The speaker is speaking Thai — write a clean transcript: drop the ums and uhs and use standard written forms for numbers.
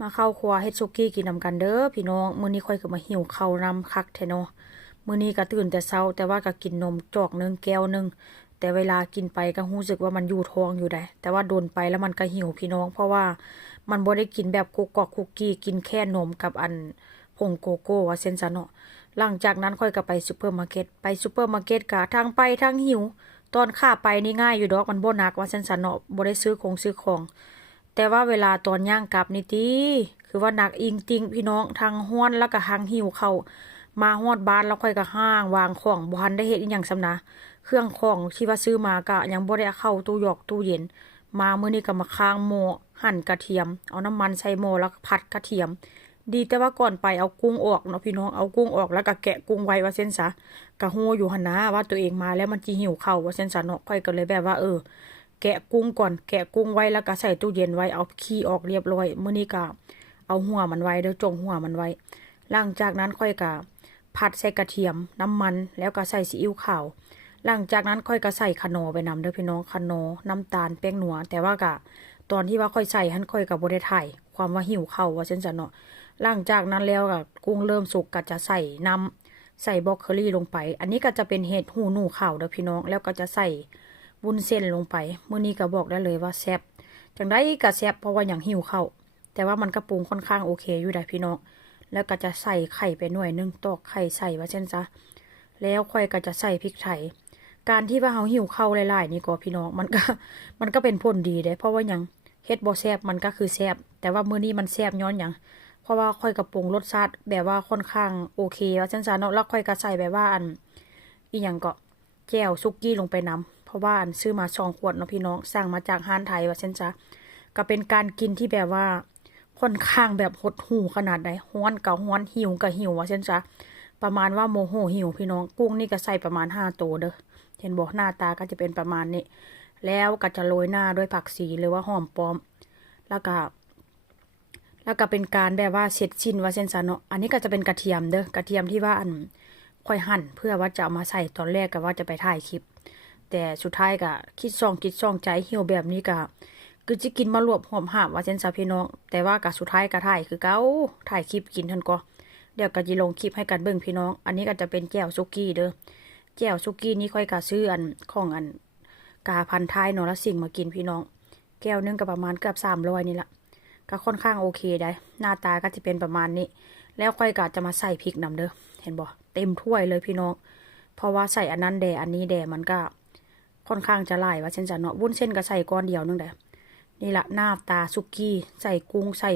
มาเข้าครัวเฮ็ดซุกี้กินนำกันเด้อพี่น้องมื้อนี้ค่อยก็มาหิวข้าวนำคักแท้เนาะมื้อนี้ก็ตื่นแต่เช้าแต่ว่าก็กินนมจอกนึงแก้วนึงแต่เวลากินไปก็รู้สึกว่ามันอยู่ท้องอยู่ได้แต่ว่าโดนไปแล้วมันก็หิวพี่น้องเพราะว่ามันบ่ได้กินแบบกุกกอกคุกกี้กินแค่นมกับอันผงโกโก้ว่าเส้นซะเนาะหลังจากนั้นค่อยก็ไปซูเปอร์มาร์เก็ตก็ทางไปทางหิวตอนขาไปนี่ง่ายอยู่ดอกมันบ่หนักว่าเส้นซะเนาะบ่ได้ซื้อของ แต่ว่าเวลาตอนย่างกลับนี่ติคือว่าหนักอิงติงพี่น้องทางห้วนแล้วก็ทางหิวเข้ามาฮอดบ้านแล้วค่อยก็ห้างวางของบ่ทันได้เฮ็ดอีหยังซำนะเครื่องของที่ว่าซื้อมาก็ยังบ่ได้เอาเข้าตู้หยอกตู้เย็นมามื้อนี้ก็มาค้างหม้อหั่นกระเทียมเอาน้ำมันใส่หม้อแล้วก็ผัดกระเทียมดีแต่ว่าก่อนไปเอากุ้งออกเนาะพี่น้องเอากุ้งออกแล้วก็แกะกุ้งไว้ว่าเส้นซะก็ฮู้อยู่หั่นนะว่าตัวเองมาแล้วมันสิหิวข้าวว่าเส้นซะเนาะค่อยก็เลยแบบว่าแกะกุ้งก่อนแกะกุ้งไว้แล้วก็ใส่ตู้เย็นไว้เอาขี้ออกเรียบร้อยมื้อนี้ก็เอาหัวมันไว้เดี๋ยวจงหัวมันไว้หลังจากนั้นค่อยก็ผัดใส่กระเทียมน้ำมันแล้วก็ใส่ซีอิ๊วขาวหลังจากนั้นค่อยก็ใส่คะนอไปนำเด้อพี่น้องคะนอน้ำตาลแป้งนัวแต่ว่าก็ตอนที่ว่าค่อยใส่หันค่อยก็บ่ได้ถ่ายความว่าหิวข้าวว่าซั่นซะเนาะหลังจากนั้นแล้วก็กุ้งเริ่มสุกก็จะใส่น้ำใส่บรอกโคลีลงไปอันนี้ก็จะเป็นเห็ดหูหนูขาวเด้อพี่น้องแล้วก็จะใส่ วุ้นเส้นลงไปมื้อนี้ก็บอกได้เลยว่าแซ่บจังได้ก็แซ่บเพราะว่าอย่างหิวข้าวแต่ว่ามันก็ปรุงค่อนข้างโอเคอยู่ได้พี่น้องแล้วก็จะใส่ไข่ไปหน่วยนึงตอกไข่ใส่ว่าเช่นซะแล้วค่อยก็จะใส่พริกไทยการที่ว่าเฮาหิวข้าวหลายๆนี่ก็พี่น้องมันก็เป็นผลดีเด้เพราะว่าหยังเฮ็ดบ่แซ่บมันก็คือแซ่บแต่ว่ามื้อนี้มันแซ่บย้อนหยังเพราะว่าค่อยก็ปรุงรสชาติแบบว่าค่อนข้างโอเคว่าเช่นซะเนาะแล้วค่อยก็ใส่แบบว่าอีหยังก็แจ่วสุกี้ลงไปนำเพราะว่าซื้อมา2 ขวดเนาะพี่น้องสั่งมาจากร้านไทยว่าเช่นจ้ะก็เป็นการกินที่แบบว่าค่อนข้างแบบหดหู่ขนาดใดฮ้อนก็ฮ้อนหิวก็หิวว่าเช่นจ้ะประมาณว่าโมโหหิวพี่น้องกุ้งนี่ก็ใส่ประมาณ5 ตัวเด้อเห็นบอกหน้าตาก็จะเป็นประมาณนี้แล้วก็จะโรยหน้าด้วยผักชีหรือว่าหอมป้อมแล้วก็เป็นการแบบว่าเสร็จชิ้นว่าเช่นจ้ะเนาะอันนี้ก็จะเป็นกระเทียมเด้อกระเทียมที่ว่าค่อยหั่นเพื่อว่าจะเอามาใส่ตอนแรกก็ว่าจะไปถ่ายคลิปแต่สุดท้ายก็คิดซ่องใจหิวแบบนี้ก็คือจะกินมารวบหอมหามว่าเช่นซาพี่น้องแต่ว่าก็สุดท้ายก็ถ่ายคือเก้าถ่ายคลิปกินทันก็เดี๋ยวก็จะลงคลิปให้กันเบิ่งพี่น้องอันนี้ก็จะเป็นแจ่วซุกี้เด้อแจ่วซุกี้นี่ค่อยก็ซื้อของกาพันท้ายนอละสิ่งมากินพี่น้องแก้วนึงก็ประมาณเกือบ300นี่ละก็ค่อนข้างโอเคได้หน้าตาก็จะเป็นประมาณนี้แล้วค่อยก็จะมาใส่พริกนำเด้อเห็นบ่เต็มถ้วยเลยพี่น้องเพราะว่าใส่อันนั้นแดอันนี้แดมันก็ค่อนข้างจะหลายว่าเช่นจะเนาะวุ้นเส้นก็ใส่ก้อนเดียวนึงแหละนี่ละหน้าตาซุกี้ใส่กุ้งใส่